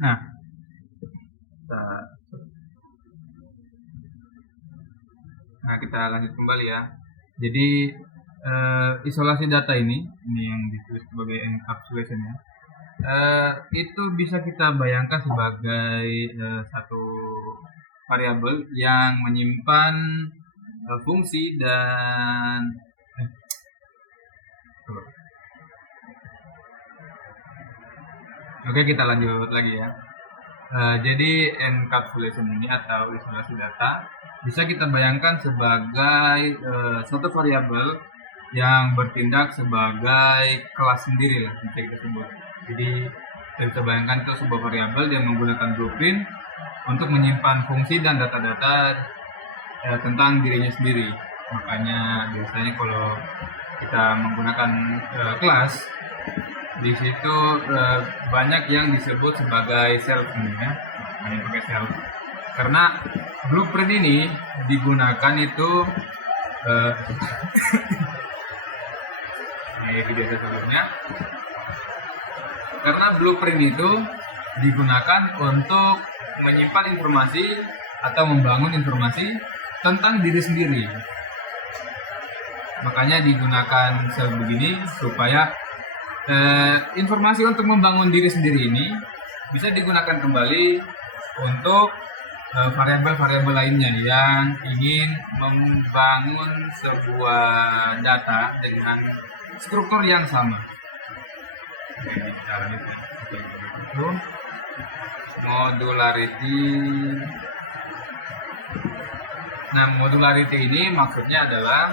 Nah, kita, kita lanjut kembali ya. Jadi isolasi data ini yang ditulis sebagai encapsulation ya. Itu bisa kita bayangkan sebagai satu variabel yang menyimpan fungsi dan Oke, kita lanjut lagi ya. Jadi encapsulation ini atau isolasi data bisa kita bayangkan sebagai suatu variabel yang bertindak sebagai kelas sendiri lah, bisa kita sebut. Jadi kita bisa bayangkan itu sebuah variabel yang menggunakan blueprint untuk menyimpan fungsi dan data-data tentang dirinya sendiri. Makanya biasanya kalau kita menggunakan kelas, di situ banyak yang disebut sebagai self ya, hanya pakai self. Karena blueprint ini digunakan itu video sebelumnya. Karena blueprint itu digunakan untuk menyimpan informasi atau membangun informasi tentang diri sendiri. Makanya digunakan sebegini supaya informasi untuk membangun diri sendiri ini bisa digunakan kembali untuk variabel-variabel lainnya yang ingin membangun sebuah data dengan struktur yang sama. Jadi caranya itu modularity. Nah, modularity ini maksudnya adalah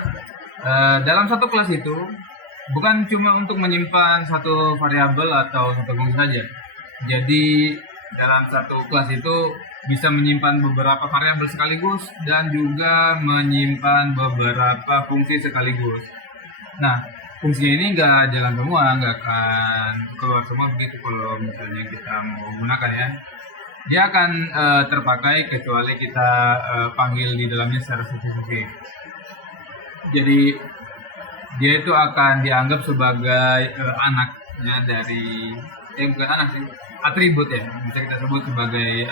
dalam satu kelas itu bukan cuma untuk menyimpan satu variabel atau satu fungsi saja. Jadi dalam satu kelas itu bisa menyimpan beberapa variabel sekaligus dan juga menyimpan beberapa fungsi sekaligus. Nah, fungsinya ini nggak jalan semua, nggak akan keluar semua begitu kalau misalnya kita mau gunakan ya. Dia akan terpakai kecuali kita panggil di dalamnya secara spesifik. Jadi dia itu akan dianggap sebagai anaknya dari bukan anak sih, atribut ya, bisa kita sebut sebagai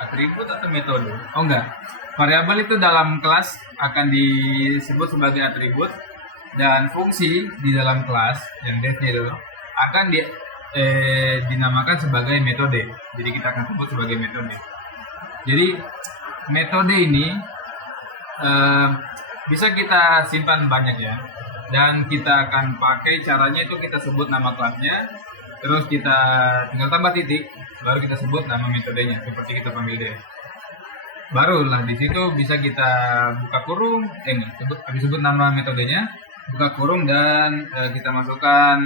atribut atau metode. Oh enggak, variabel itu dalam kelas akan disebut sebagai atribut dan fungsi di dalam kelas yang def-nya itu akan dinamakan sebagai metode. Jadi kita akan sebut sebagai metode. Jadi metode ini bisa kita simpan banyak ya, dan kita akan pakai caranya itu kita sebut nama kelasnya, terus kita tinggal tambah titik, baru kita sebut nama metodenya seperti kita panggil dia. Barulah di situ bisa kita buka kurung, habis sebut nama metodenya, buka kurung dan kita masukkan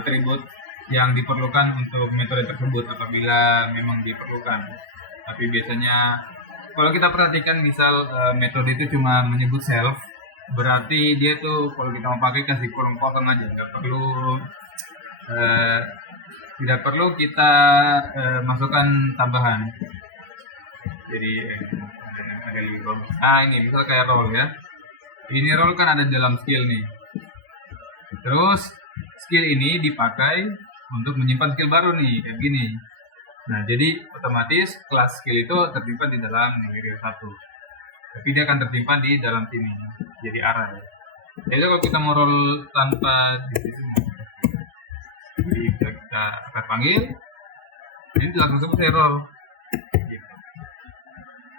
atribut yang diperlukan untuk metode tersebut apabila memang diperlukan. Tapi biasanya kalau kita perhatikan misal metode itu cuma menyebut self, berarti dia tuh kalau kita mau pakai kasih kurung kosong aja, tidak perlu kita masukkan tambahan. Jadi ada lebih bagus. Ini misal kayak role ya. Ini role kan ada dalam skill nih. Terus skill ini dipakai untuk menyimpan skill baru nih kayak gini. Nah, jadi otomatis kelas skill itu tersimpan di dalam variabel 1. Tapi dia akan tersimpan di dalam sini. Jadi array. Jadi kalau kita mau roll tanpa di sini, jadi kita akan panggil, ini langsung selesai roll. Gitu.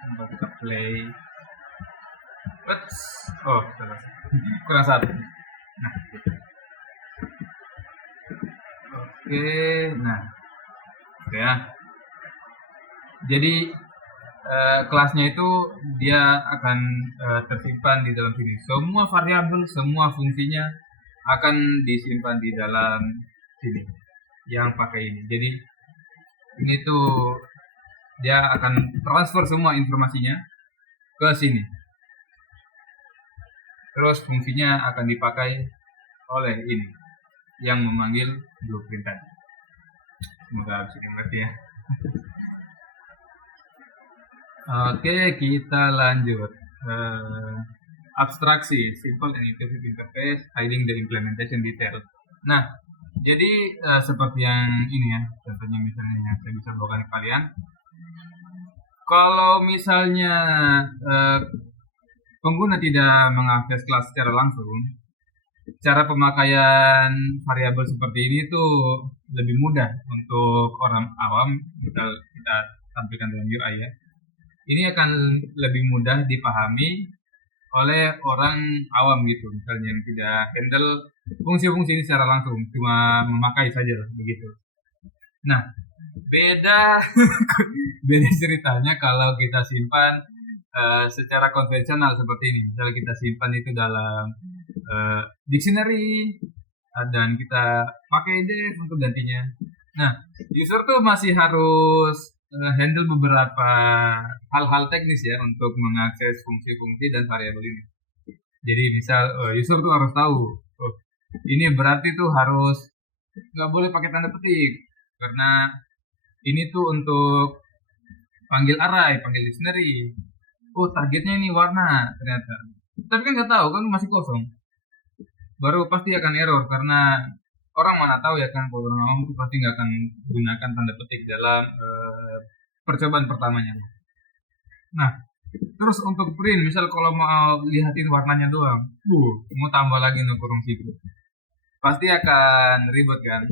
Coba kita play. Oh, kurang satu. Nah, gitu. Oke, nah. Ya. Jadi kelasnya itu dia akan tersimpan di dalam sini. Semua variabel, semua fungsinya akan disimpan di dalam sini yang pakai ini. Jadi ini tuh dia akan transfer semua informasinya ke sini. Terus fungsinya akan dipakai oleh ini yang memanggil blueprint tadi. Semoga bisa dimengerti ya. Oke, kita lanjut. Abstraksi, simple and intuitive interface, hiding the implementation detail. Nah, Jadi seperti yang ini ya, contohnya misalnya yang saya bisa bawakan ke kalian. Kalau misalnya eh, pengguna tidak mengakses kelas secara langsung, cara pemakaian variabel seperti ini tuh lebih mudah untuk orang awam. Misal kita tampilkan dalam UI ya. Ini akan lebih mudah dipahami oleh orang awam gitu, misalnya yang tidak handle fungsi-fungsi ini secara langsung, cuma memakai saja begitu. Nah, beda beda ceritanya kalau kita simpan secara konvensional seperti ini. Misalnya kita simpan itu dalam dictionary dan kita pakai def untuk gantinya. Nah, user tuh masih harus handle beberapa hal-hal teknis ya untuk mengakses fungsi-fungsi dan variabel ini. Jadi misal user tuh harus tahu, oh, ini berarti tuh harus nggak boleh pakai tanda petik karena ini tuh untuk panggil array, panggil dictionary. Oh, targetnya ini warna ternyata. Tapi kan nggak tahu kan masih kosong. Baru pasti akan error karena orang mana tahu ya kan, kalau orang awam itu pasti nggak akan gunakan tanda petik dalam percobaan pertamanya. Nah, terus untuk print, misal kalau mau lihatin warnanya doang, mau tambah lagi kurung siku, pasti akan ribet kan.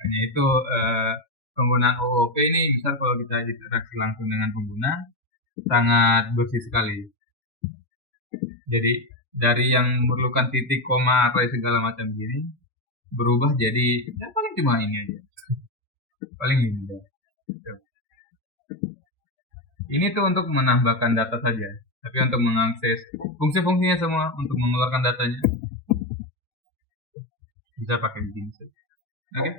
Hanya itu penggunaan OOP ini, misal kalau kita interaksi langsung dengan pengguna, sangat bersih sekali. Jadi dari yang memerlukan titik, koma, array segala macam gini, berubah jadi ya paling cuma ini aja, paling ini aja. Ini tuh untuk menambahkan data saja, tapi untuk mengakses fungsi-fungsinya semua, untuk mengeluarkan datanya bisa pakai begini saja. Oke.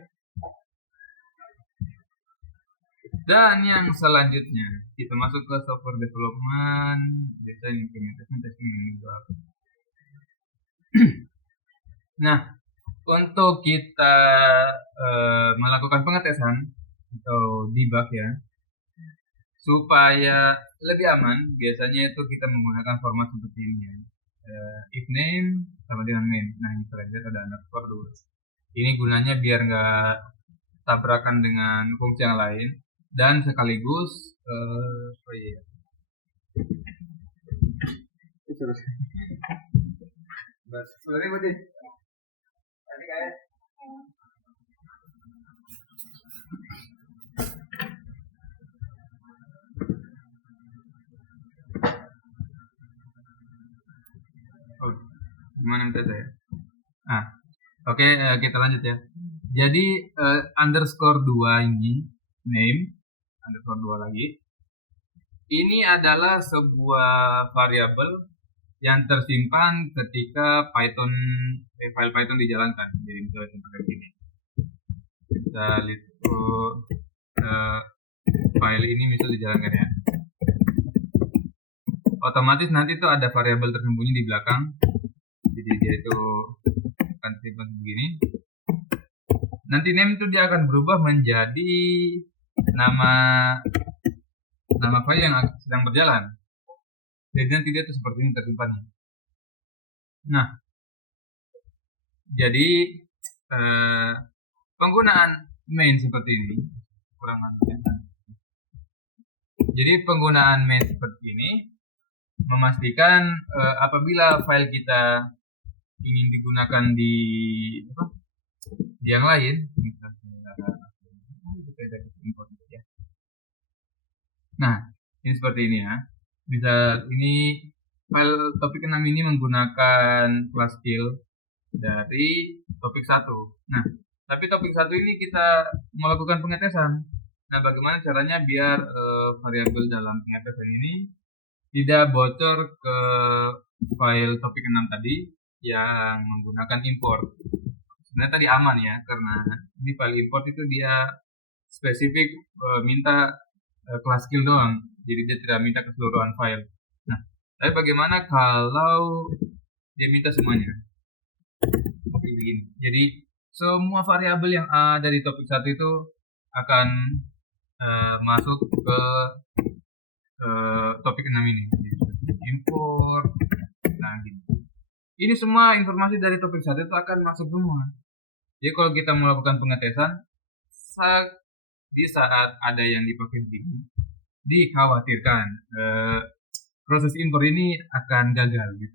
Dan yang selanjutnya kita masuk ke software development, design, implementation, testing, dan juga. Nah, untuk kita melakukan pengetesan atau debug ya, supaya lebih aman, biasanya itu kita menggunakan format seperti ini ya. If name sama dengan main. Nah, ini terlihat ada underscore dulu. Ini gunanya biar nggak tabrakan dengan fungsi yang lain, dan sekaligus oh iya. Terus. Sorry Budi. Tadi kayak gimana minta saya? Oke, kita lanjut ya. Jadi underscore 2 ini name underscore 2 lagi. Ini adalah sebuah variabel yang tersimpan ketika Python file Python dijalankan. Jadi misalnya seperti ini. Kita lihat file ini misalnya dijalankan ya. Otomatis nanti tuh ada variabel tersembunyi di belakang. Jadi dia itu akan simpan begini. Nanti name itu dia akan berubah menjadi nama file yang sedang berjalan. Jadi nanti dia itu seperti ini tersimpannya. Nah, jadi penggunaan main seperti ini kurang mantap. Jadi penggunaan main seperti ini memastikan apabila file kita ingin digunakan di yang lain, nah ini seperti ini ya. Misal ini file topik 6 ini menggunakan class skill dari topik 1. Nah, tapi topik 1 ini kita melakukan pengetesan. Nah, bagaimana caranya biar variabel dalam pengetesan ini tidak bocor ke file topik 6 tadi yang menggunakan import. Sebenarnya tadi aman ya, karena di file import itu dia spesifik minta class skill doang, jadi dia tidak minta keseluruhan file. Nah, tapi bagaimana kalau dia minta semuanya? Begini. Jadi semua variabel yang ada di topik 1 itu akan masuk ke topik 6 ini. Import. Nah, gitu. Ini semua informasi dari topik 1 itu akan masuk semua. Jadi kalau kita melakukan pengetesan, di saat ada yang dipakai begini, dikhawatirkan proses impor ini akan gagal gitu,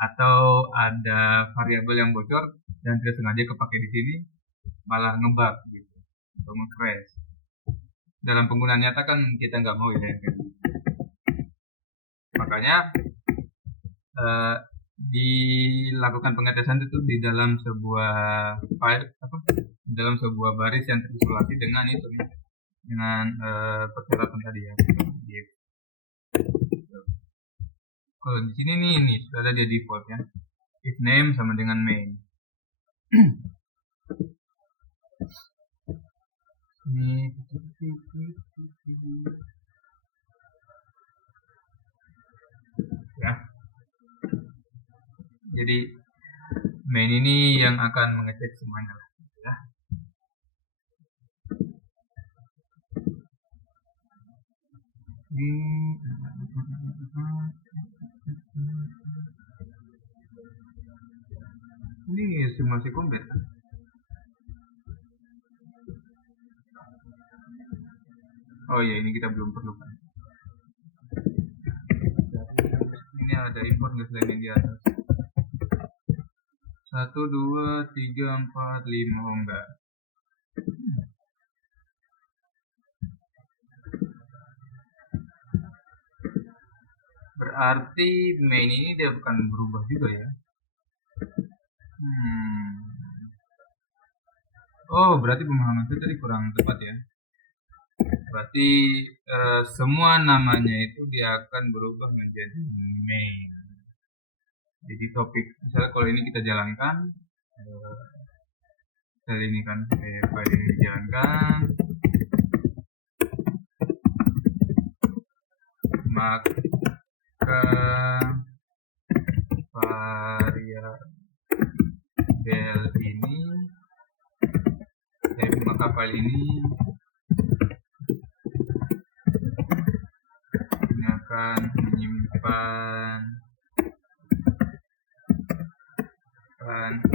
atau ada variabel yang bocor dan tidak sengaja kepake di sini malah ngebug gitu atau nge-crash. Dalam penggunaan nyata kan kita nggak mau ya. Makanya dilakukan pengetesan itu di dalam sebuah file dalam sebuah baris yang terisolasi dengan itu dengan persyaratan tadi ya. Kalau di sini nih ini sudah ada di default ya, if name sama dengan main. Ini ya. Jadi main ini yang akan mengecek semuanya ya. Ini simulasi combat. Oh ya, ini kita belum perlukan. Ini ada import nggak selain yang di atas? 1, 2, 3, 4, 5, oh enggak. Berarti main ini dia bukan berubah juga ya. Oh, berarti pemahaman saya tadi kurang tepat ya. Berarti semua namanya itu dia akan berubah menjadi main. Jadi topik, misalnya kalau ini kita jalankan, file ini kan, file ini dijalankan, maka variabel ini, maka file ini akan menyimpan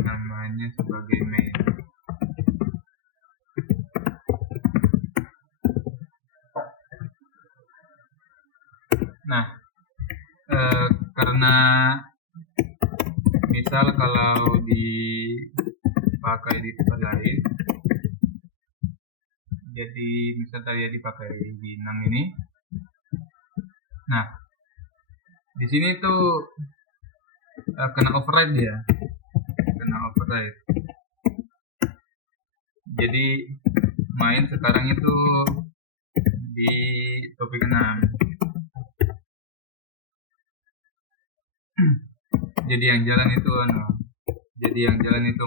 namanya sebagai main. Nah, karena misal kalau dipakai di tempat lain, jadi misal tadi dipakai di 6 ini. Nah, di sini tuh kena override dia, kena override. Jadi main sekarang itu di topik 6. Jadi yang jalan itu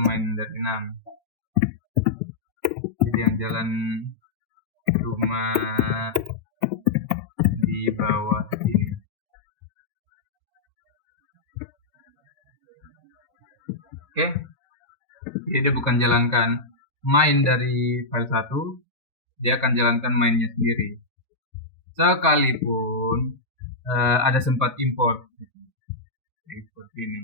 main dari 6. Jadi yang jalan cuma di bawah ini. Oke. Jadi dia bukan jalankan main dari file 1, dia akan jalankan mainnya sendiri. Sekalipun ada sempat import seperti ini.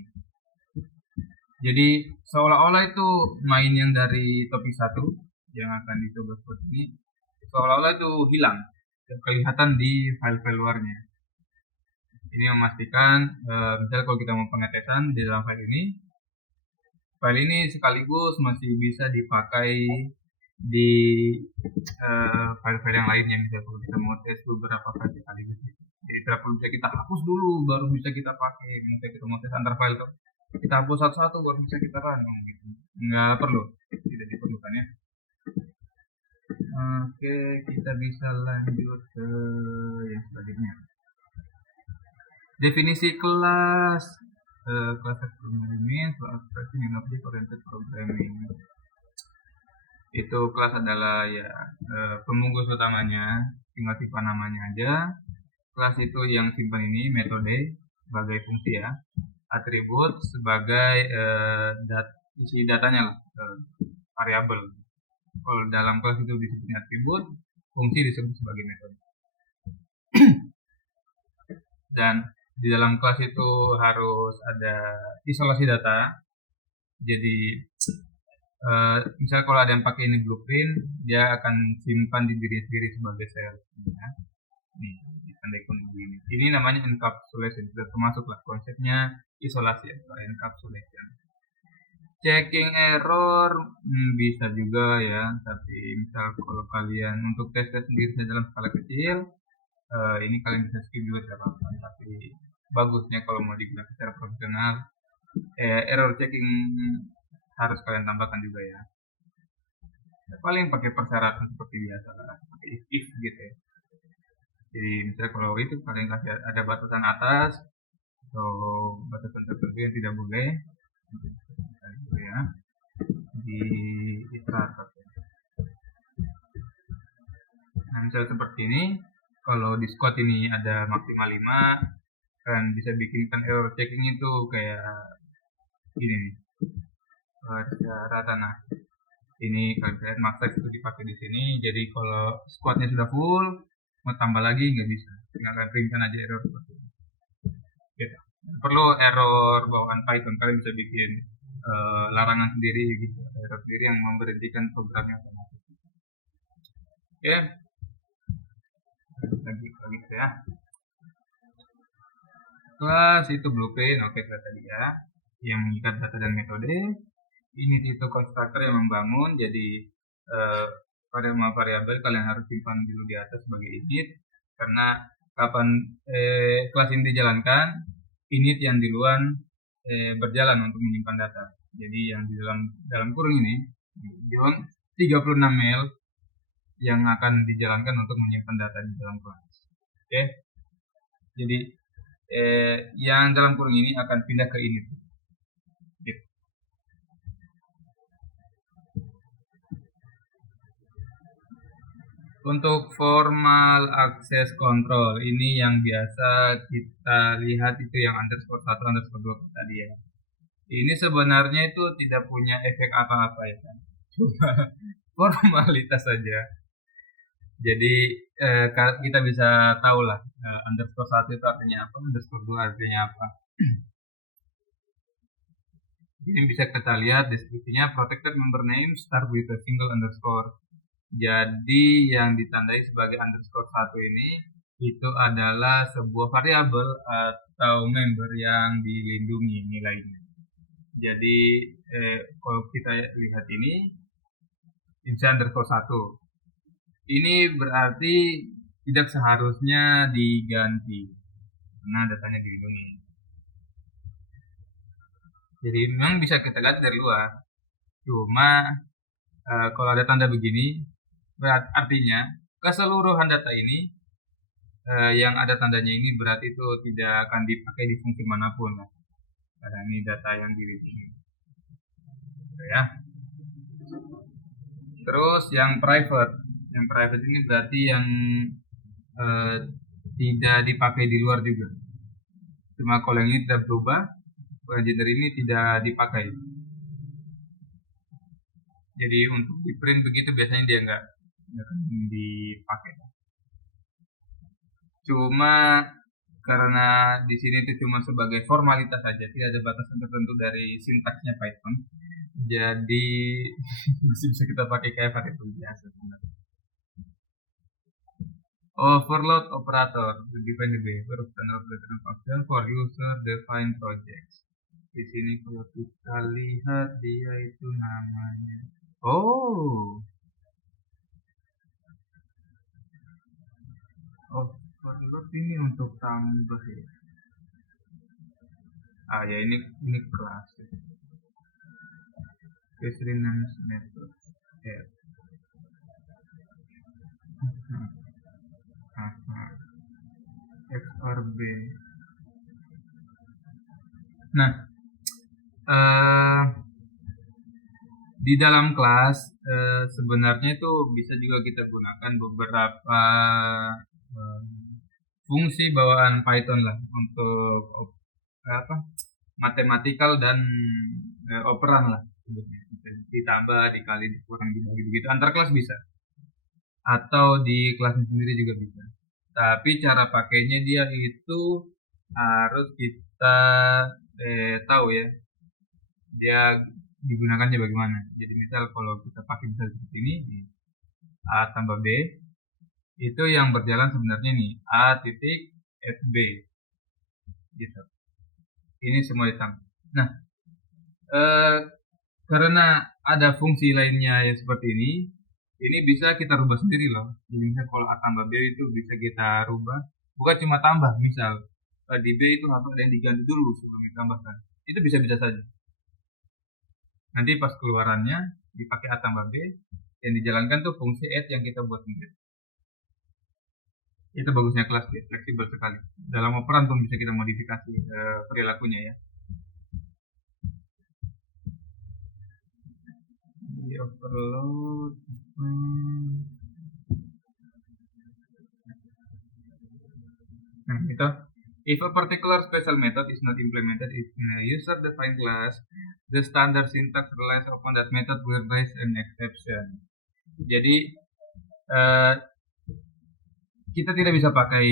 Jadi seolah-olah itu main yang dari topik 1 yang akan dicoba seperti ini, seolah-olah itu hilang dan kelihatan di file-file luarnya. Ini memastikan misalnya kalau kita mau pengetesan di dalam file ini sekaligus masih bisa dipakai di file-file yang lainnya. Misalnya kalau kita mau tes beberapa file sekaligus, jadi tidak perlu bisa kita hapus dulu baru bisa kita pakai. Misalnya kita mau tes antar file tuh, kita hapus satu-satu baru bisa kita run gitu. Nggak perlu, tidak diperlukan ya. Oke, kita bisa lanjut ke yang selanjutnya. Definisi kelas. Kelas programming for abstraction and object oriented programming. Itu kelas adalah ya pembungkus utamanya, tinggal simpan namanya aja. Kelas itu yang simpan ini metode sebagai fungsi ya, atribut sebagai isi datanya lah, variabel. Kalau dalam kelas itu disebutnya atribut, fungsi disebut sebagai metode. Dan di dalam kelas itu harus ada isolasi data. Jadi Misalnya kalau ada yang pakai ini blueprint, dia akan simpan di diri sendiri sebagai shell. Ya. Nih, ditandai kuning begini. Ini namanya encapsulation, sudah termasuk lah konsepnya isolasi atau encapsulation. Checking error bisa juga ya, tapi misal kalau kalian untuk tes sendiri dalam skala kecil, ini kalian bisa skip juga tidak apa-apa. Tapi bagusnya kalau mau digunakan secara profesional, error checking harus kalian tambahkan juga ya. Paling pakai persyaratan seperti biasa lah, pakai if gitu ya. Jadi misalnya kalau itu kalian kasih ada batasan atas atau batasan tertentu yang tidak boleh, gitu ya, di iterator. Nah misalnya seperti ini, kalau di squad ini ada maksimal 5, kan bisa bikinkan error checking itu kayak ini nih, persyaratan. Nah ini kalian maksa itu dipakai di sini, jadi kalau squadnya sudah full, mau tambah lagi nggak bisa, tinggal printkan aja error seperti ini. Gitu. Perlu error bawaan Python, kalian bisa bikin larangan sendiri gitu, error sendiri yang memberhentikan programnya otomatis. Oke, lagi gitu ya. Kelas itu blueprint, oke tadi ya, yang mengikat data dan metode. Ini itu konstruktor yang membangun, jadi variabel kalian harus simpan dulu di atas sebagai init, karena kapan kelas ini dijalankan, init yang di luar berjalan untuk menyimpan data. Jadi yang di dalam kurung ini, 36 mail yang akan dijalankan untuk menyimpan data di dalam kelas. Oke, jadi yang dalam kurung ini akan pindah ke init. Untuk formal access control, ini yang biasa kita lihat itu yang underscore 1, underscore 2 tadi ya. Ini sebenarnya itu tidak punya efek apa-apa ya kan. Cuma formalitas saja. Jadi kita bisa tahu lah underscore 1 itu artinya apa, underscore 2 artinya apa. Ini bisa kita lihat deskripsinya, protected member name start with a single underscore. Jadi yang ditandai sebagai underscore 1 ini itu adalah sebuah variabel atau member yang dilindungi nilainya. Jadi kalau kita lihat ini underscore 1. Ini berarti tidak seharusnya diganti karena datanya dilindungi. Jadi memang bisa kita ganti dari luar. Cuma kalau ada tanda begini, artinya keseluruhan data ini yang ada tandanya ini berarti itu tidak akan dipakai di fungsi manapun lah. Karena ini data yang dilindungi. Ya. Terus yang private ini berarti yang tidak dipakai di luar juga. Cuma kalau yang ini tidak berubah, kalau gender ini tidak dipakai. Jadi untuk di print begitu biasanya dia nggak dipakai. Cuma karena di sini itu cuma sebagai formalitas saja, tidak ada batasan tertentu dari sintaksnya Python. Jadi masih bisa kita pakai kayak variabel biasa sebenarnya. Overload operator define the behavior of standard operator function for user defined projects. Di sini kalau kita lihat dia itu namanya overload ini untuk tambah ya. Ya ini kelas. Renames method. XRB. Nah, di dalam kelas sebenarnya itu bisa juga kita gunakan beberapa fungsi bawaan Python lah untuk matematikal dan operan lah, ditambah, dikali, dikurang, dibagi begitu. Antar kelas bisa, atau di kelasnya sendiri juga bisa. Tapi cara pakainya dia itu harus kita tahu ya. Dia digunakannya bagaimana. Jadi misal kalau kita pakai misal seperti ini, A tambah B, itu yang berjalan sebenarnya nih, A titik F B. Gitu. Ini semua ditambah. Nah, karena ada fungsi lainnya yang seperti ini bisa kita rubah sendiri loh. Jadi misal kalau A tambah B itu bisa kita rubah, bukan cuma tambah, misal di B itu apa yang diganti dulu sebelum ditambahkan. Itu bisa-bisa saja. Nanti pas keluarannya dipakai A tambah B, yang dijalankan tuh fungsi add yang kita buat sendiri. Itu bagusnya kelas dia, fleksibel sekali. Dalam operan pun bisa kita modifikasi perilakunya ya. Di overload. Nah, itu. If a particular special method is not implemented in a user-defined class, the standard syntax relies upon that method will raise an exception. Jadi kita tidak bisa pakai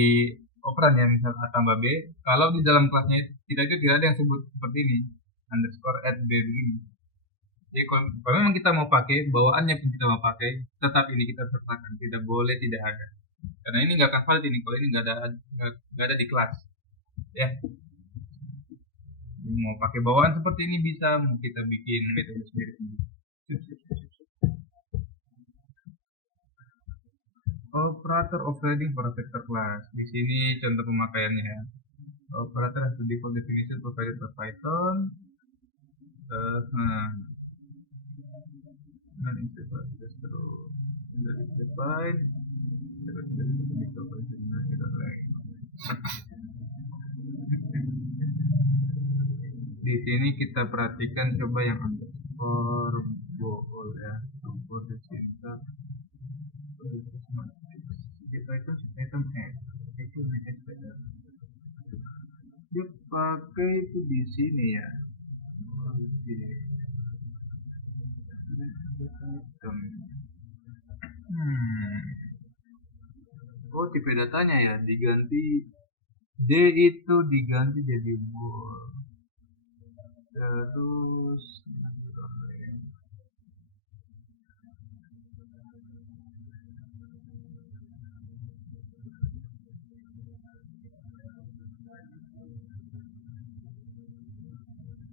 operan ya, misal A tambah B, kalau di dalam kelasnya kita itu tidak ada yang sebut seperti ini, underscore add B begini. Jadi kalau memang kita mau pakai, bawaannya pun kita mau pakai, tetap ini kita sertakan, tidak boleh tidak ada. Karena ini nggak akan valid ini kalau ini nggak ada di kelas. Ya, mau pakai bawaan seperti ini bisa, mau kita bikin metode sendiri. Operator overriding for a vector class. Di sini contoh pemakaiannya ya. Operator has the default definition provided by Python. Non integral just true. That is defined. Di sini kita perhatikan coba yang underscore bool ya, support the syntax. Kita itu item X, itu X benar. Dia pakai itu di sini ya. Oh, tipe datanya ya diganti, D itu diganti jadi bool. Terus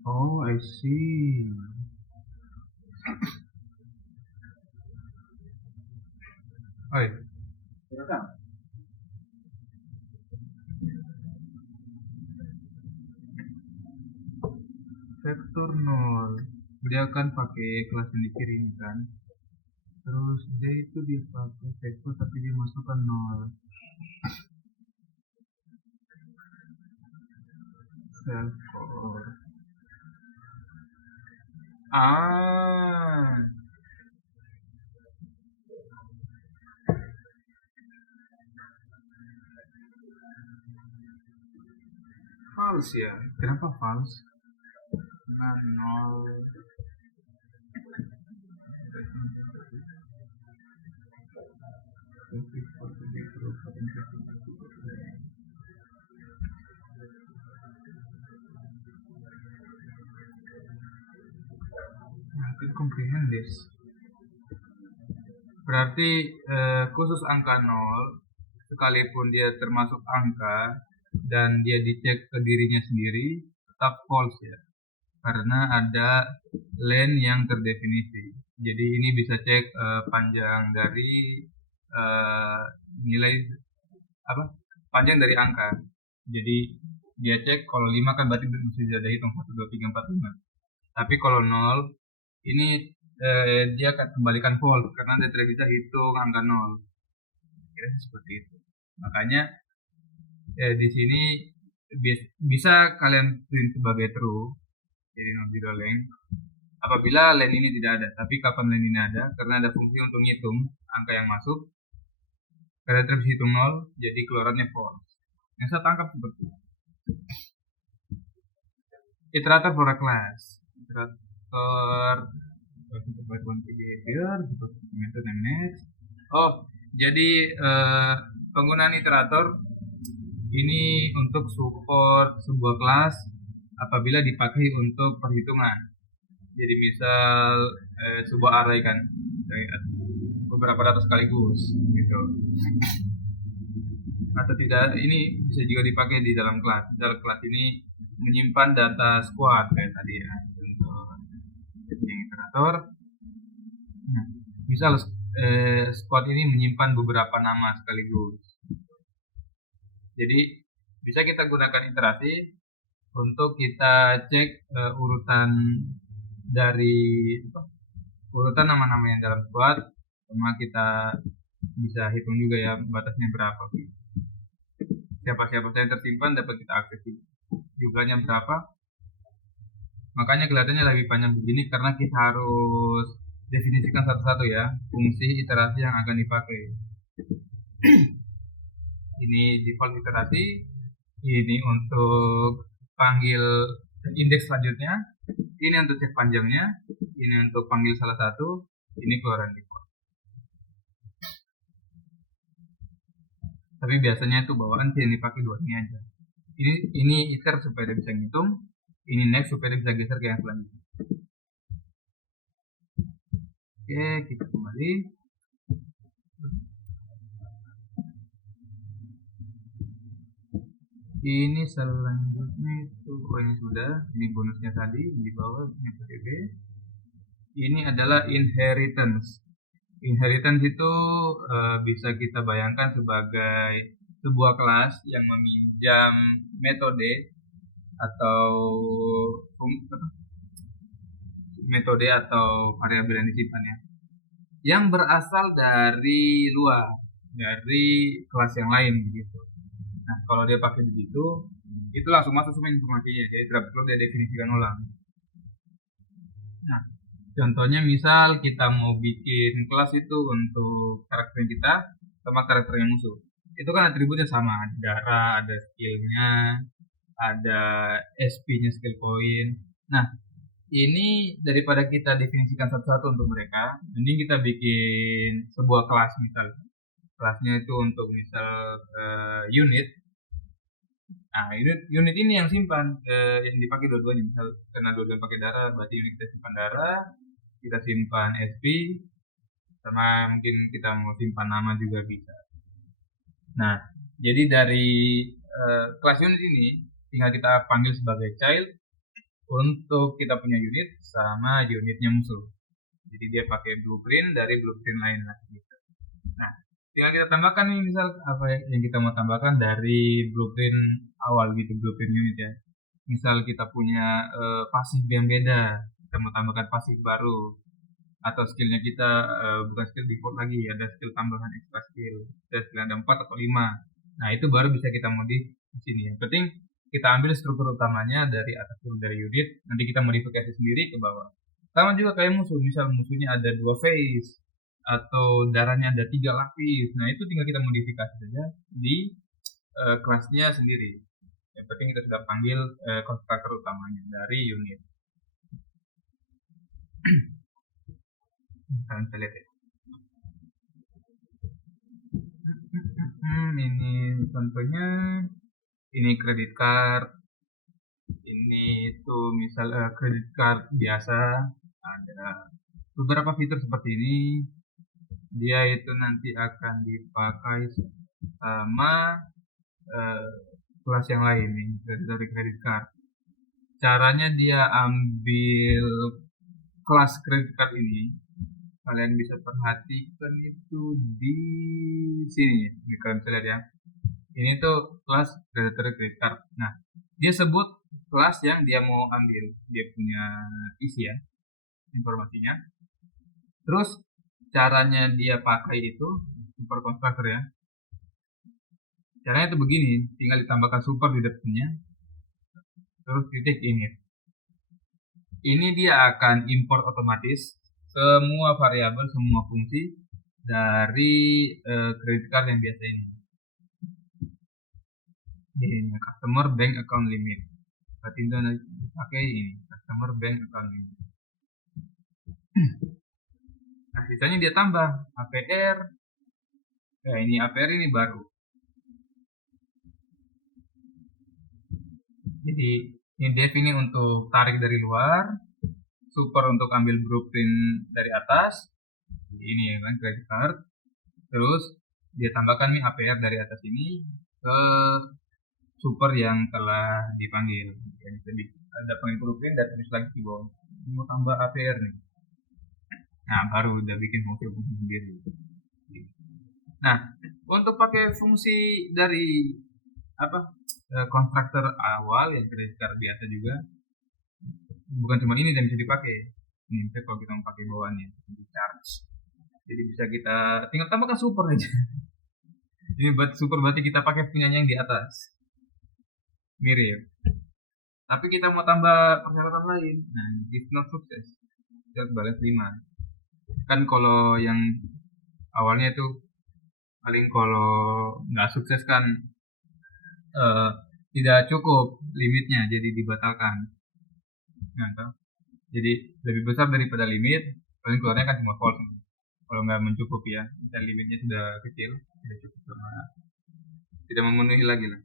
oh, I see. Oi. Vektor 0 dia akan pakai kelas yang di kiri ini kan, terus D itu dia pakai vektor tapi dia masukkan 0 self core. False ya, kenapa false? Nah, 0 comprehend this. Berarti khusus angka 0 sekalipun dia termasuk angka dan dia dicek ke dirinya sendiri tetap false ya, karena ada len yang terdefinisi. Jadi ini bisa cek panjang dari nilai panjang dari angka. Jadi dia cek kalau 5 kan berarti mesti ada hitung 1, 2, 3, 4, 5. Tapi kalau 0 ini dia akan kembalikan false karena dia tidak bisa hitung angka 0. Kira seperti itu. Makanya di sini bisa kalian print sebagai true, jadi non-zero length apabila len ini tidak ada. Tapi kapan len ini ada? Karena ada fungsi untuk ngitung angka yang masuk. Karena terus hitung 0, jadi keluarannya false. Yang saya tangkap seperti itu. Iterator for a class. Iterator behavior, method and next. Oh, jadi penggunaan iterator ini untuk support sebuah kelas apabila dipakai untuk perhitungan. Jadi misal sebuah array kan, beberapa data sekaligus gitu. Atau tidak, ini bisa juga dipakai di dalam kelas. Dalam kelas ini menyimpan data squad kayak tadi ya, untuk iterator. Nah, misal squad ini menyimpan beberapa nama sekaligus. Jadi bisa kita gunakan iterasi untuk kita cek urutan dari urutan nama-nama yang dalam squad, sama kita bisa hitung juga ya batasnya berapa. Siapa-siapa yang tersimpan dapat kita akses jumlahnya berapa. Makanya kelihatannya lebih panjang begini karena kita harus definisikan satu-satu ya fungsi iterasi yang akan dipakai. Ini default iterasi, ini untuk panggil indeks selanjutnya, ini untuk cek panjangnya, ini untuk panggil salah satu, ini keluaran default. Tapi biasanya itu bawaan sih yang dipakai dua ini aja. Ini iter supaya dia bisa ngitung, ini next supaya dia bisa geser ke yang selanjutnya. Oke, kita kembali. Ini selanjutnya itu, ini sudah, ini bonusnya tadi di bawah metode B. Ini adalah inheritance. Inheritance itu bisa kita bayangkan sebagai sebuah kelas yang meminjam metode atau variabel yang disimpan ya, yang berasal dari luar, dari kelas yang lain gitu. Nah, kalau dia pakai begitu, itu langsung masuk semua informasinya, jadi tidak perlu dia definisikan ulang. Nah, contohnya misal kita mau bikin kelas itu untuk karakter kita sama karakter yang musuh. Itu kan atributnya sama, ada darah, ada skillnya, ada SP-nya, skill point. Nah, ini daripada kita definisikan satu-satu untuk mereka, mending kita bikin sebuah kelas misal. Kelasnya itu untuk misal unit. Nah, unit ini yang simpan, yang dipakai dua-duanya. Misal karena dua-duanya pakai darah, berarti unit kita simpan darah, kita simpan SP, sama mungkin kita mau simpan nama juga bisa. Nah, jadi dari kelas unit ini tinggal kita panggil sebagai child untuk kita punya unit sama unitnya musuh. Jadi dia pakai blueprint dari blueprint lain lah gitu. Nah, tinggal kita tambahkan nih misal apa yang kita mau tambahkan dari blueprint awal gitu, blueprint unit ya. Misal kita punya pasif yang beda, kita mau tambahkan pasif baru, atau skillnya kita bukan skill default lagi, ada skill tambahan extra skill, ada skill ada 4 atau 5. Nah, itu baru bisa kita modif di sini. Yang penting kita ambil struktur utamanya dari atas dulu dari unit, nanti kita modifikasi sendiri ke bawah. Sama juga kayak musuh, misal musuhnya ada 2 phase atau darahnya ada 3 lapis. Nah, itu tinggal kita modifikasi saja di kelasnya sendiri. Yang penting kita sudah panggil konstruktor utamanya dari unit. Kalian bisa lihat ya. Ini contohnya, ini credit card, ini tuh misal credit card biasa, ada beberapa fitur seperti ini. Dia itu nanti akan dipakai sama kelas yang lain nih, dari credit card. Caranya dia ambil kelas credit card ini, kalian bisa perhatikan itu di sini, ini kalian bisa lihat ya. Ini tuh kelas creditor credit card. Nah, dia sebut kelas yang dia mau ambil, dia punya isi ya informasinya. Terus caranya dia pakai itu super constructor ya. Caranya itu begini, tinggal ditambahkan super di depannya, terus titik init. Ini dia akan import otomatis semua variabel, semua fungsi dari credit card yang biasa ini. Ini customer bank account limit. Berarti itu dipakai ini customer bank account limit. Nah, sisanya dia tambah APR. Ini APR ini baru. Jadi ini dev ini untuk tarik dari luar, super untuk ambil blueprint dari atas, ini ya kan credit card, terus dia tambahkan nih APR dari atas ini ke super yang telah dipanggil. Ya, jadi ada panggil blueprint dan tulis lagi di bawah mau tambah APR nih. Nah, baru udah bikin fungsi sendiri. Nah, untuk pakai fungsi dari konstruktor awal yang credit card biasa juga, bukan cuma ini yang bisa dipakai. Ini misalnya kalau kita mau pakai bawaannya di charge, jadi bisa kita tinggal tambahkan super aja. Ini buat super berarti kita pakai punyanya yang di atas, mirip. Tapi kita mau tambah persyaratan lain. Nah, if not sukses, kita balance 5. Kan kalau yang awalnya itu paling kalau nggak sukses kan tidak cukup limitnya, jadi dibatalkan. Nah, jadi lebih besar daripada limit, paling keluarnya kan cuma false. Kalau nggak mencukupi ya, dan limitnya sudah kecil, tidak cukup sama, tidak memenuhi lagi lah.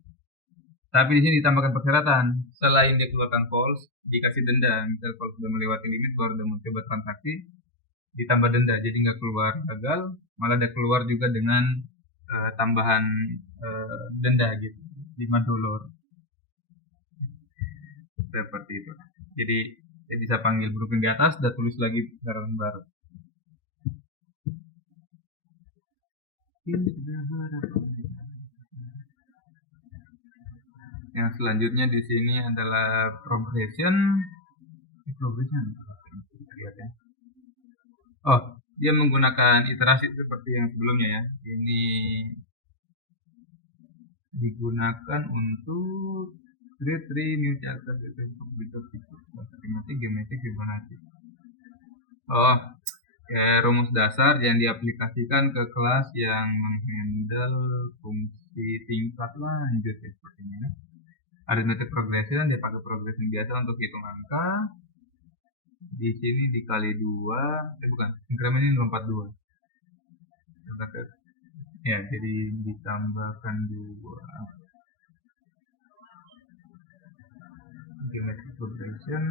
Tapi di sini ditambahkan persyaratan, selain dia keluarkan false, dikasih denda. Misal kalau sudah melewati limit, keluar udah mencoba transaksi, ditambah denda. Jadi nggak keluar gagal, malah ada keluar juga dengan tambahan denda gitu, $5. Seperti itu. Jadi saya bisa panggil blueprint di atas, dan tulis lagi barang baru. Yang selanjutnya di sini adalah progression. Oh, dia menggunakan iterasi seperti yang sebelumnya ya. Ini digunakan untuk create tree new chapter matematik, geometrik, Fibonacci. Oh, kayak rumus dasar yang diaplikasikan ke kelas yang menghandle fungsi tingkat lanjut ya sepertinya. Arithmetic progression, dia pakai progression biasa untuk hitung angka. Di sini dikali 2, bukan, increment ini lompat 2. Ya, jadi ditambahkan 2. Geometry progression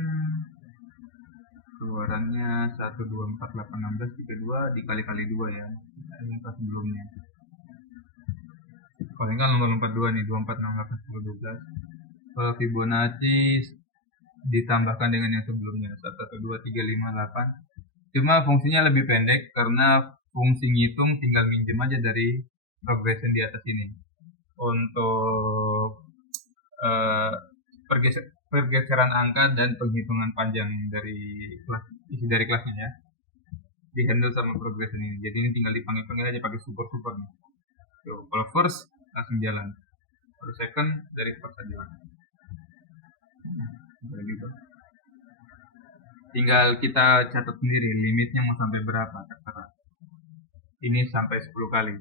keluarannya 1, 2, 4, 8, 16, 32 dikali-kali 2 ya. Ini pas sebelumnya. Kalau ini kan lompat 2 nih, 24, 6, 8, 10, 12. Kalau Fibonacci ditambahkan dengan yang sebelumnya 1, 2, 3, 5, 8. Cuma fungsinya lebih pendek karena fungsi ngitung tinggal minjem aja dari progression di atas ini. Untuk pergeseran angka dan penghitungan panjang dari kelas, isi dari kelasnya ya, di handle sama progression ini. Jadi ini tinggal dipanggil aja pakai super nih. So, kalau first langsung jalan, kalau second dari first aja jalan. Gitu. Tinggal kita catat sendiri limitnya mau sampai berapa, terserah. Ini sampai 10 kali.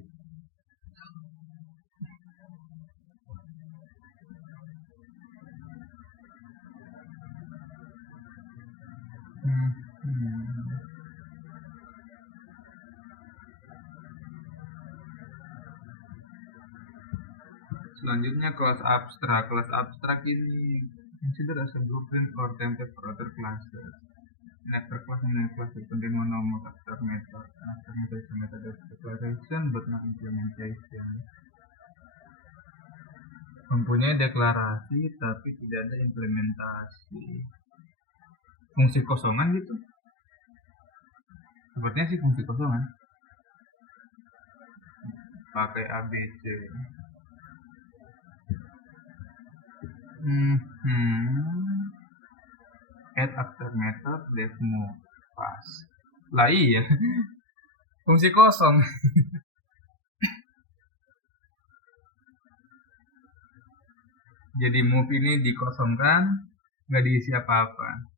Selanjutnya kelas abstrak. Kelas abstrak ini consider as a blueprint or template for other classes. After class and class depending on normal abstract method. Abstract method is a method of declaration but not implementation. Mempunyai deklarasi tapi tidak ada implementasi. Fungsi kosongan gitu. Sepertinya sih fungsi kosongan. Pakai ABC. Add after method def move pas. Lah iya. Fungsi kosong. Jadi move ini dikosongkan, nggak diisi apa-apa.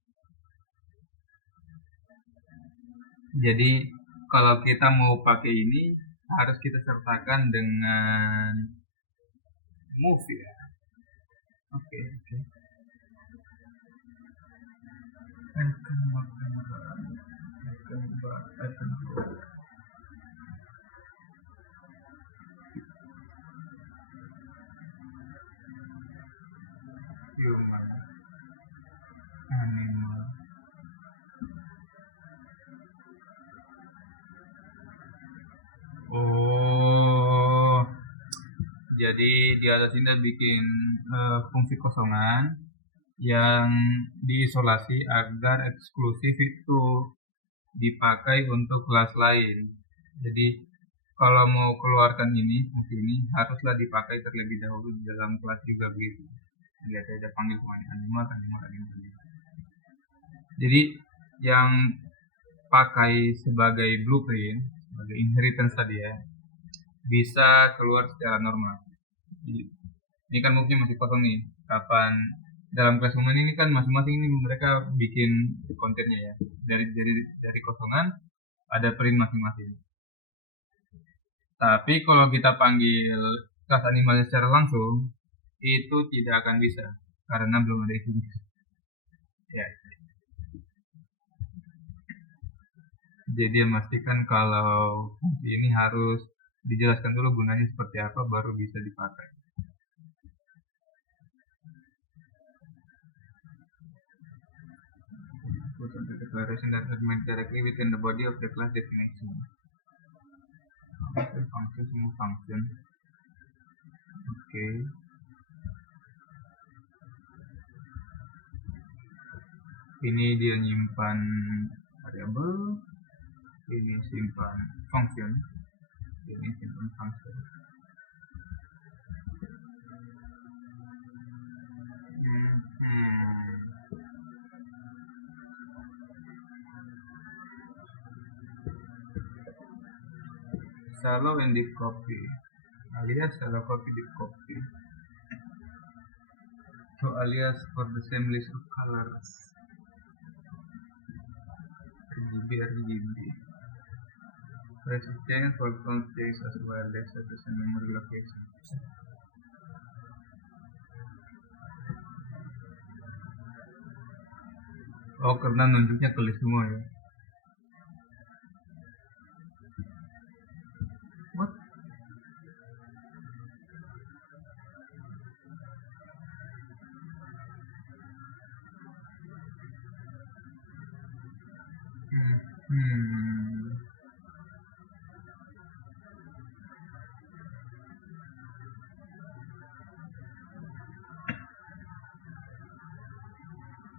Jadi kalau kita mau pakai ini harus kita sertakan dengan move ya. Oke. Human, animal, Jadi di atas ini bikin fungsi kosongan yang diisolasi agar eksklusif itu dipakai untuk kelas lain. Jadi kalau mau keluarkan ini fungsi ini haruslah dipakai terlebih dahulu di dalam kelas juga begitu. Lihat aja panggil kemana animal. Jadi yang pakai sebagai blueprint, sebagai inheritance tadi ya, bisa keluar secara normal. Jadi, ini kan mungkin masih kosong nih. Kapan dalam kelas momen ini kan masing-masing ini mereka bikin kontennya ya. Dari kosongan ada print masing-masing. Tapi kalau kita panggil kelas animalnya secara langsung, itu tidak akan bisa karena belum ada isinya. Ya. Jadi memastikan kalau ini harus dijelaskan dulu gunanya seperti apa baru bisa dipakai. The declaration that made directly within the body of the class definition. Function semua function. Oke. Ini dia nyimpan variabel. Ini simpan function. Ini simpan function. Shallow and deep copy alias shallow copy, deep copy. So alias for the same list of colors RGB resistance for context as well as the same memory location. Oh, karena nunjuknya ke list semua ya. What?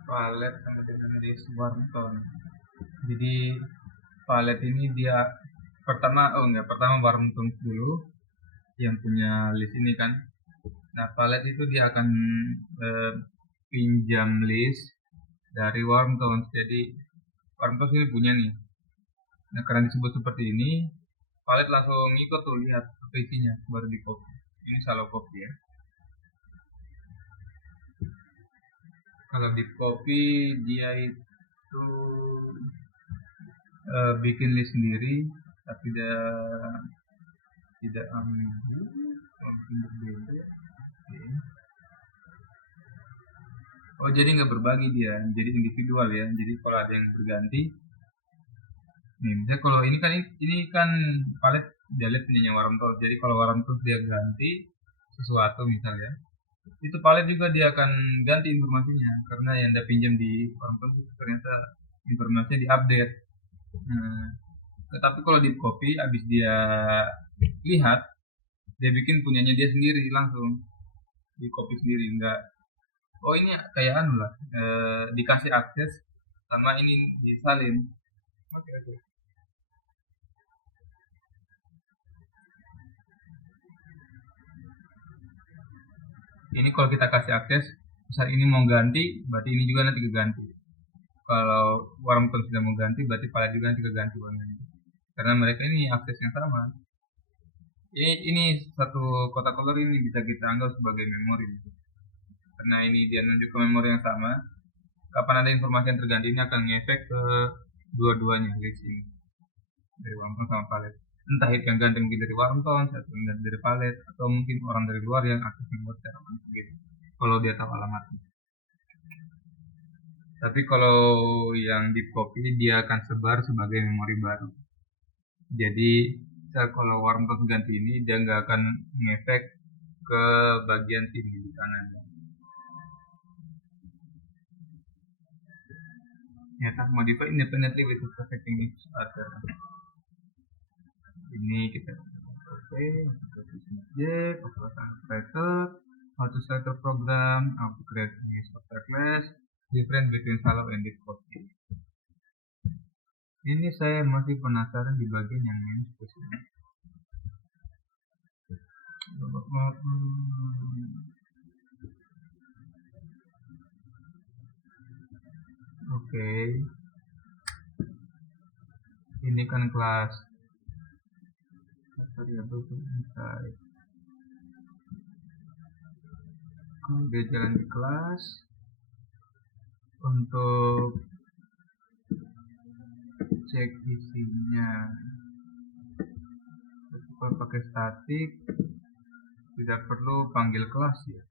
Palet sama dengan list Warmton. Jadi palet ini dia pertama Warmton dulu yang punya list ini kan. Nah palet itu dia akan pinjam list dari Warmton. Jadi Warmton ini punya nih. Nah karena disebut seperti ini, palet langsung ikut tuh lihat apa isinya baru di copy. Ini shallow copy ya. Kalau di copy dia itu bikin list sendiri tapi tidak ambil berbeda. Oh jadi nggak berbagi dia, jadi individual ya. Jadi kalau ada yang berganti, nih misalnya kalau ini kan palet delete punya Warmton. Jadi kalau Warmton dia ganti sesuatu misalnya, itu palet juga dia akan ganti informasinya karena yang dia pinjam di Warmton itu ternyata informasinya diupdate. Nah, tetapi kalau di copy abis dia lihat, dia bikin punyanya dia sendiri langsung di copy sendiri, enggak oh ini kayak anu lah dikasih akses sama ini disalin. Oke. Ini kalau kita kasih akses misal ini mau ganti berarti ini juga nanti keganti. Kalau Warmton sudah mau ganti berarti palet juga nanti keganti warnanya karena mereka ini akses yang sama. Ini satu kotak color ini bisa kita anggap sebagai memori karena ini dia nunjuk ke memori yang sama. Kapan ada informasi yang terganti ini akan ngefek ke dua-duanya list ini dari Warmton sama palet. Entah itu yang ganti mungkin dari Warmton, satu yang ganti dari palet, atau mungkin orang dari luar yang akses memori secara langsung gitu. Kalau dia tahu alamatnya. Tapi kalau yang di copy dia akan sebar sebagai memori baru. Jadi kalau Warmton ganti ini dia nggak akan ngefek ke bagian sini di kanan. Ya, modify independently with affecting each other. Ini kita oke, object, operator operator, how to start a program, how to create new software class, difference between shallow and deep copy. Ini saya masih penasaran di bagian yang main spesial. Oke. Ini kan kelas variabel inside. Kalau dia jalan di kelas untuk cek isinya, kalau pakai statik tidak perlu panggil kelas ya.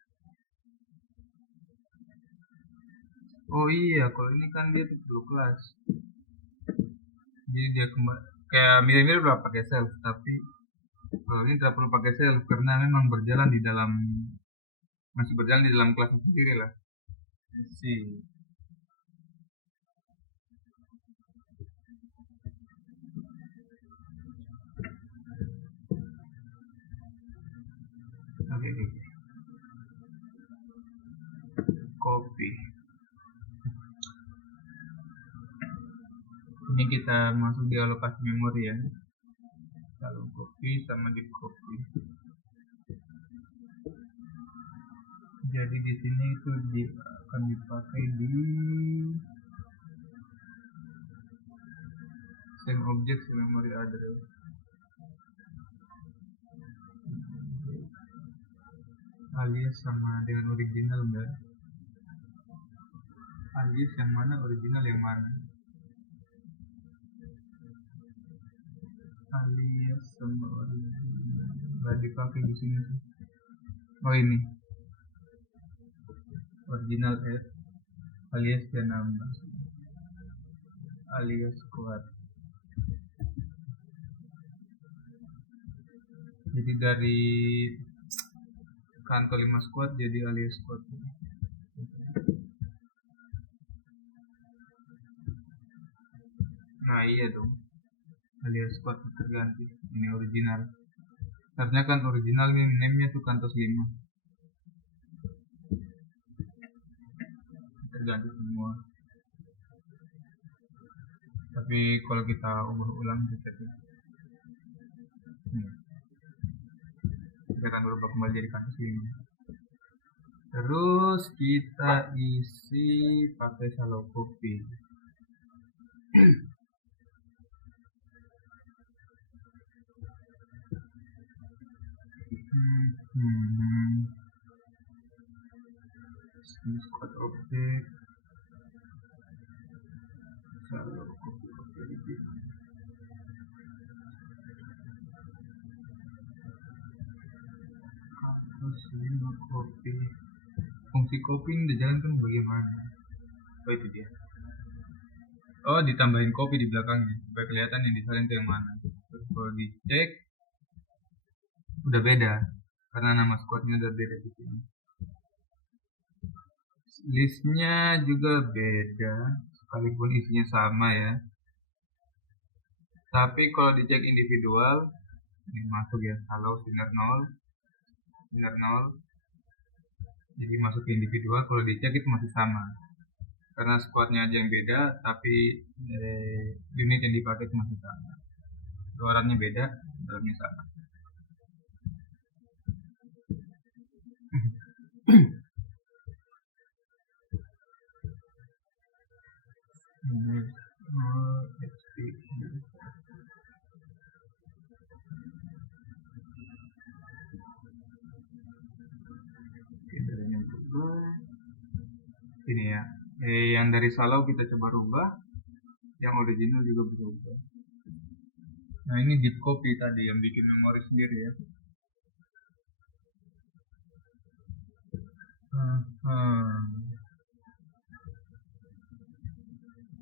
Oh iya, kalau ini kan dia perlu kelas. Jadi dia kayak mirip-mirip lah pakai self, tapi kalau ini tidak perlu pakai self karena memang masih berjalan di dalam kelas sendiri lah. Sih. Oke. Copy. Ini kita masuk di alokasi memori ya. Lalu copy sama di copy. Jadi di sini itu akan dipakai di same object same memory address. Alias sama dengan original enggak? Alias yang mana, original yang mana? Alias sama original nggak dipakai di sini sih. Oh ini original add alias dia nambah alias squad. Jadi dari kantor 5 squad jadi alias squad. Nah iya dong, alias squad terganti. Ini original. Sebenarnya kan original ini name-nya tuh kantos 5. Terganti semua. Tapi kalau kita ubah ulang kita akan berubah kembali jadi kantos 5. Terus kita isi pakai shallow copy. Squad object shallow copy original. Terus 5 copy. Fungsi copy ini dijalankan bagaimana? Oh itu dia. Oh ditambahin copy di belakangnya supaya kelihatan yang disalin itu yang mana. Terus kalau dicek udah beda karena nama squadnya udah beda di sini. Listnya juga beda sekalipun isinya sama ya. Tapi kalau dicek individual ini masuk ya, kalau sinar 0. Jadi masuk ke individual, kalau dicek itu masih sama. Karena squadnya aja yang beda, tapi unit yang dipakai itu masih sama. Luarannya beda, dalamnya sama. Ini ya, yang dari shallow kita coba rubah, yang original juga berubah. Nah ini deep copy tadi yang bikin memori sendiri ya.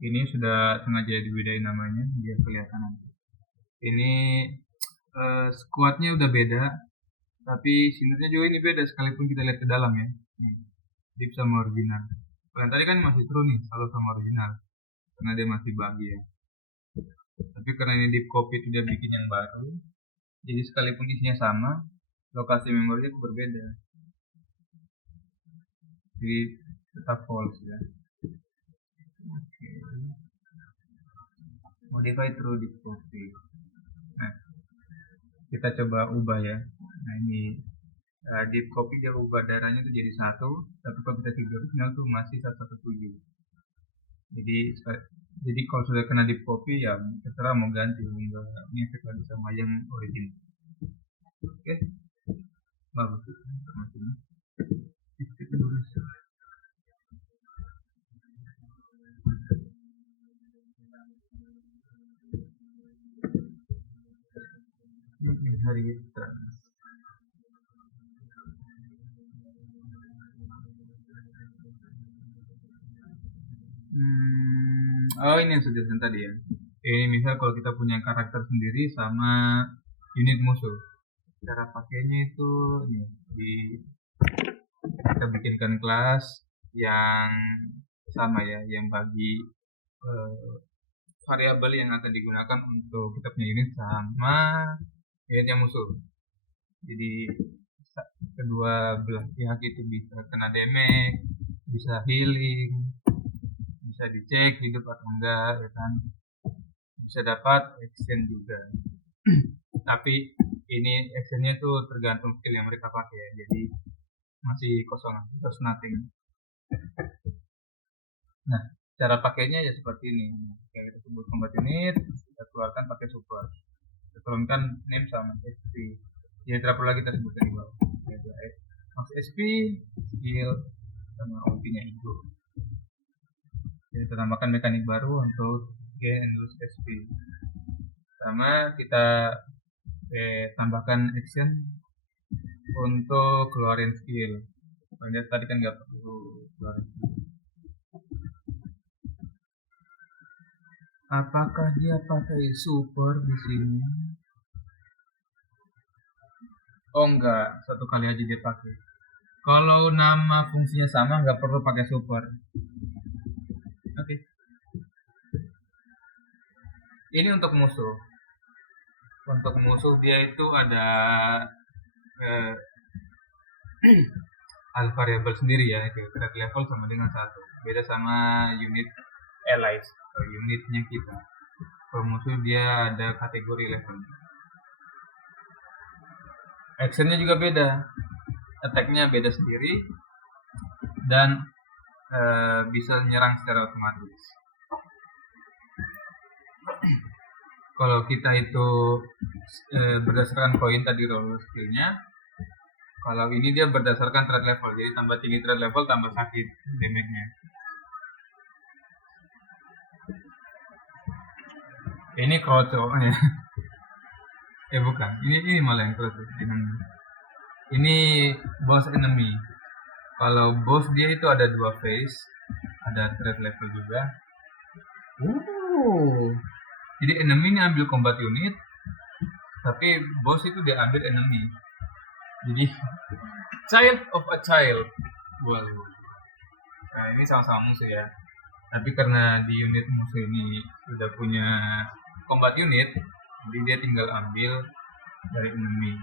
Ini sudah sengaja dibedain namanya biar kelihatan. Ini squadnya udah beda, tapi sinetnya juga ini beda sekalipun kita lihat ke dalam ya. Deep sama original. Yang tadi kan masih true nih, shallow sama original, karena dia masih bagi ya. Tapi karena ini deep copy itu dia bikin yang baru, jadi sekalipun isinya sama, lokasi memorinya itu berbeda, jadi tetap false ya. Oke. Modify through deep copy. Nah, kita coba ubah ya. Nah ini deep copy dia ubah darahnya itu jadi 1, tapi kalau kita cek original tuh masih 117. Jadi kalau sudah kena deep copy ya terserah mau ganti, nggak ngefek lagi sama yang original. Oke, bagus informasinya. Ini hari trans. Oh ini yang sudah tadi ya. Ini misal kalau kita punya karakter sendiri sama unit musuh, cara pakainya itu nih, kita bikinkan kelas yang sama ya, yang bagi variabel yang akan digunakan untuk kita punya unit sama unitnya musuh. Jadi kedua belah pihak itu bisa kena damage, bisa healing, bisa dicek hidup atau enggak ya kan, bisa dapat action juga. Tapi ini actionnya tuh tergantung skill yang mereka pakai ya, jadi masih kosong, terus nothing. Nah, cara pakainya ya seperti ini. Kayak kita sebut combat unit, kita keluarkan pakai support, kita turunkan name sama SP, jadi tidak perlu lagi kita sebutkan di bawah, max SP, skill, sama ultinya itu. Jadi kita tambahkan mekanik baru untuk gain and lose SP, sama kita tambahkan action untuk keluarin skill. Soalnya tadi kan nggak perlu keluarin skill. Apakah dia pakai super di sini? Oh enggak, satu kali aja dia pakai. Kalau nama fungsinya sama nggak perlu pakai super. Oke. Ini untuk musuh. Untuk musuh dia itu ada variabel sendiri ya, itu threat level sama dengan 1. Beda sama unit allies atau unitnya kita. Kalau musuh dia ada kategori level. Actionnya juga beda, attacknya beda sendiri, dan bisa menyerang secara otomatis. Kalau kita itu berdasarkan koin tadi roll skillnya, kalau ini dia berdasarkan threat level, jadi tambah tinggi threat level tambah sakit damage-nya. Ini kroco ya. Bukan, ini malah yang kroco. Ini boss enemy. Kalau boss dia itu ada 2 phase, ada threat level juga. Jadi enemy ini ambil combat unit, tapi boss itu dia ambil enemy. Jadi child of a child. Nah ini sama-sama musuh ya. Tapi karena di unit musuh ini sudah punya combat unit, jadi dia tinggal ambil dari enemy.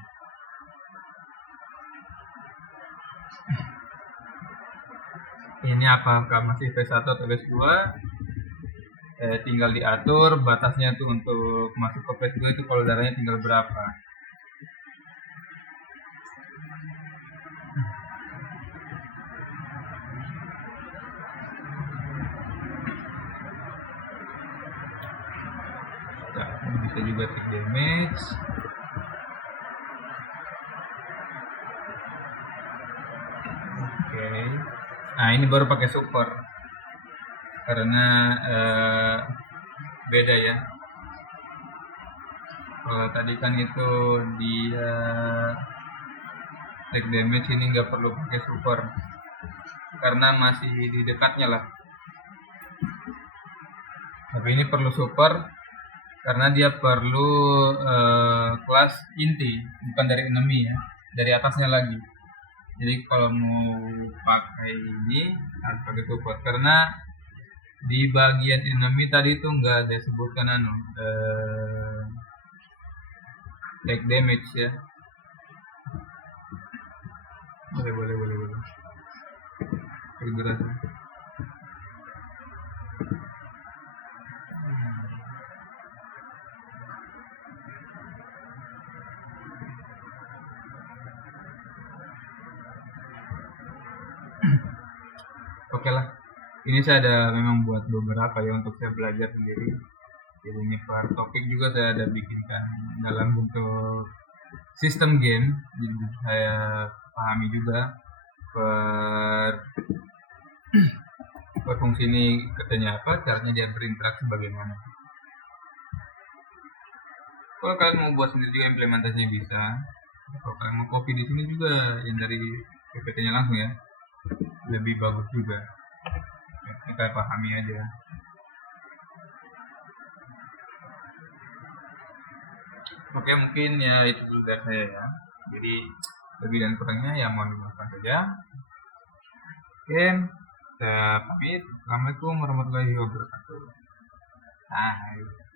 Ini apakah masih phase 1 atau phase 2? Tinggal diatur batasnya tuh untuk masuk ke phase 2 itu kalau darahnya tinggal berapa. Nah, bisa juga take damage. Oke. Nah ini baru pakai super karena beda ya. Kalau tadi kan itu dia take damage, ini nggak perlu pakai super karena masih di dekatnya lah. Tapi ini perlu super karena dia perlu kelas inti, bukan dari enemy ya, dari atasnya lagi. Jadi kalau mau pakai ini harus pakai support karena di bagian enemy tadi itu nggak ada sebutkan take damage ya. Boleh, boleh, boleh, boleh. Berdurasi. Oke lah. Ini saya ada memang buat beberapa ya untuk saya belajar sendiri. Jadi ini per topik juga saya ada bikinkan dalam bentuk sistem game. Jadi saya pahami juga per per fungsi ini katanya apa, caranya dia berinteraksi bagaimana. Kalau kalian mau buat sendiri juga implementasinya bisa. Kalau kalian mau copy di sini juga yang dari PPT-nya langsung ya, lebih bagus juga. Kita pahami aja. Oke, mungkin ya itu dulu dari saya ya. Jadi lebih dan kurangnya ya mohon dimaafkan saja. Oke, saya pamit. Assalamualaikum warahmatullahi wabarakatuh. Hai.